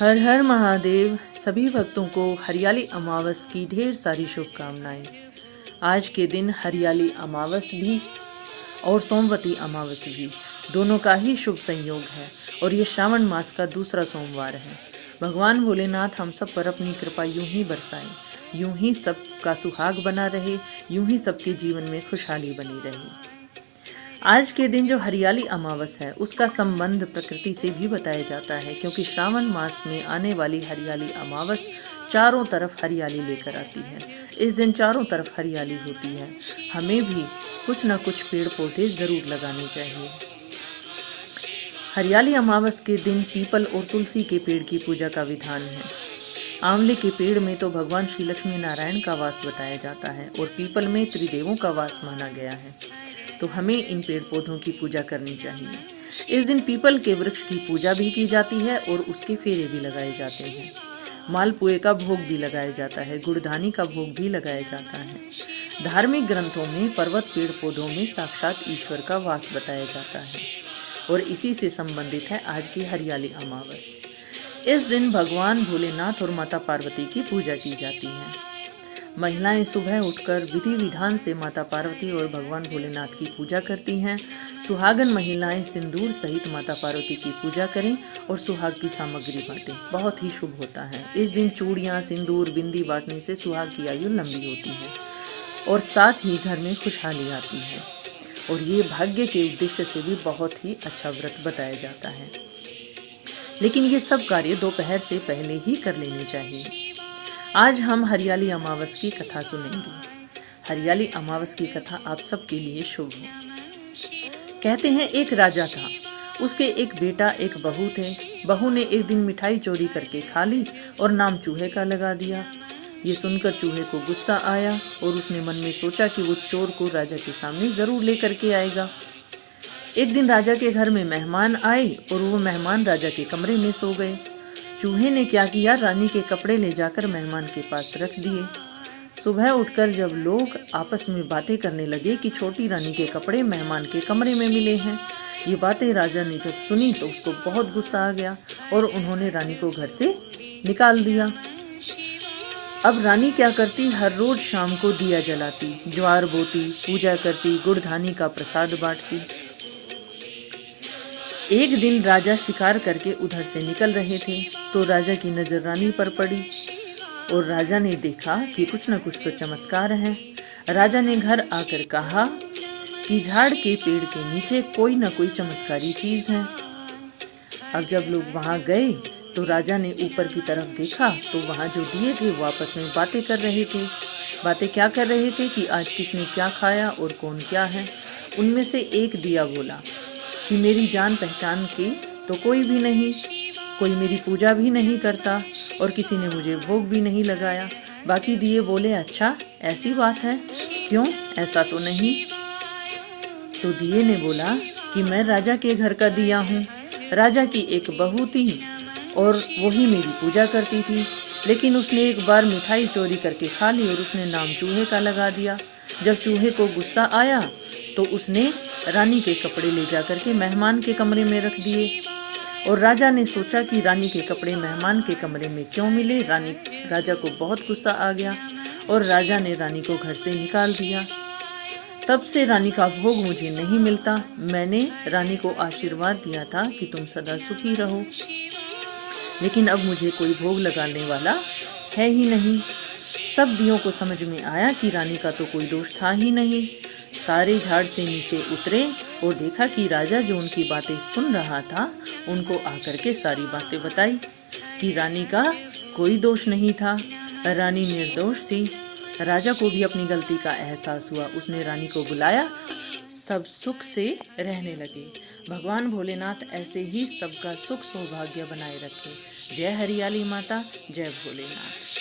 हर हर महादेव। सभी भक्तों को हरियाली अमावस की ढेर सारी शुभकामनाएं। आज के दिन हरियाली अमावस भी और सोमवती अमावस भी दोनों का ही शुभ संयोग है और ये श्रावण मास का दूसरा सोमवार है। भगवान भोलेनाथ हम सब पर अपनी कृपा यूं ही बरसाएं, यूं ही सबका सुहाग बना रहे, यूं ही सबके जीवन में खुशहाली बनी रहे। आज के दिन जो हरियाली अमावस है उसका संबंध प्रकृति से भी बताया जाता है, क्योंकि श्रावण मास में आने वाली हरियाली अमावस चारों तरफ हरियाली लेकर आती है। इस दिन चारों तरफ हरियाली होती है। हमें भी कुछ न कुछ पेड़ पौधे जरूर लगाने चाहिए। हरियाली अमावस के दिन पीपल और तुलसी के पेड़ की पूजा का विधान है। आंवले के पेड़ में तो भगवान श्री लक्ष्मी नारायण का वास बताया जाता है और पीपल में त्रिदेवों का वास माना गया है, तो हमें इन पेड़ पौधों की पूजा करनी चाहिए। इस दिन पीपल के वृक्ष की पूजा भी की जाती है और उसके फेरे भी लगाए जाते हैं। मालपुए का भोग भी लगाया जाता है, गुड़धानी का भोग भी लगाया जाता है। धार्मिक ग्रंथों में पर्वत पेड़ पौधों में साक्षात ईश्वर का वास बताया जाता है और इसी से संबंधित है आज की हरियाली अमावस। इस दिन भगवान भोलेनाथ और माता पार्वती की पूजा की जाती है। महिलाएं सुबह उठकर विधि विधान से माता पार्वती और भगवान भोलेनाथ की पूजा करती हैं। सुहागन महिलाएं सिंदूर सहित माता पार्वती की पूजा करें और सुहाग की सामग्री बांटें, बहुत ही शुभ होता है। इस दिन चूड़ियां, सिंदूर, बिंदी बांटने से सुहाग की आयु लंबी होती है और साथ ही घर में खुशहाली आती है और ये भाग्य के उद्देश्य से भी बहुत ही अच्छा व्रत बताया जाता है। लेकिन ये सब कार्य दोपहर से पहले ही कर लेने चाहिए। आज हम हरियाली अमावस की कथा सुनेंगे। हरियाली अमावस की कथा आप सबके लिए शुभ हो। कहते हैं एक राजा था, उसके एक बेटा एक बहू थे। बहू ने एक दिन मिठाई चोरी करके खा ली और नाम चूहे का लगा दिया। ये सुनकर चूहे को गुस्सा आया और उसने मन में सोचा कि वो चोर को राजा के सामने जरूर लेकर के आएगा। एक दिन राजा के घर में मेहमान आए और वो मेहमान राजा के कमरे में सो गए। चूहे ने क्या किया, रानी के कपड़े ले जाकर मेहमान के पास रख दिए। सुबह उठकर जब लोग आपस में बातें करने लगे कि छोटी रानी के कपड़े मेहमान के कमरे में मिले हैं, ये बातें राजा ने जब सुनी तो उसको बहुत गुस्सा आ गया और उन्होंने रानी को घर से निकाल दिया। अब रानी क्या करती, हर रोज शाम को दिया जलाती, ज्वार बोती, पूजा करती, गुड़धानी का प्रसाद बांटती। एक दिन राजा शिकार करके उधर से निकल रहे थे तो राजा की नजर रानी पर पड़ी और राजा ने देखा कि कुछ न कुछ तो चमत्कार है। राजा ने घर आकर कहा कि झाड़ के पेड़ के नीचे कोई न कोई चमत्कारी चीज है। अब जब लोग वहां गए तो राजा ने ऊपर की तरफ देखा तो वहां जो दिए थे वो आपस में बातें कर रहे थे। बातें क्या कर रहे थे कि आज किसने क्या खाया और कौन क्या है। उनमें से एक दिया बोला कि मेरी जान पहचान की तो कोई भी नहीं, कोई मेरी पूजा भी नहीं करता और किसी ने मुझे भोग भी नहीं लगाया। बाकी दिए बोले अच्छा ऐसी बात है, क्यों, ऐसा तो नहीं। तो दिए ने बोला कि मैं राजा के घर का दिया हूँ। राजा की एक बहू थी और वही मेरी पूजा करती थी, लेकिन उसने एक बार मिठाई चोरी करके खा ली और उसने नाम चूहे का लगा दिया। जब चूहे को गुस्सा आया तो उसने रानी के कपड़े ले जाकर के मेहमान के कमरे में रख दिए और राजा ने सोचा कि रानी के कपड़े मेहमान के कमरे में क्यों मिले। राजा को बहुत गुस्सा आ गया और राजा ने रानी को घर से निकाल दिया। तब से रानी का भोग मुझे नहीं मिलता। मैंने रानी को आशीर्वाद दिया था कि तुम सदा सुखी रहो, लेकिन अब मुझे कोई भोग लगाने वाला है ही नहीं। सब दियों को समझ में आया कि रानी का तो कोई दोष था ही नहीं। सारे झाड़ से नीचे उतरे और देखा कि राजा जो उनकी बातें सुन रहा था उनको आकर के सारी बातें बताई कि रानी का कोई दोष नहीं था, रानी निर्दोष थी। राजा को भी अपनी गलती का एहसास हुआ। उसने रानी को बुलाया, सब सुख से रहने लगे। भगवान भोलेनाथ ऐसे ही सबका सुख सौभाग्य बनाए रखे। जय हरियाली माता, जय भोलेनाथ।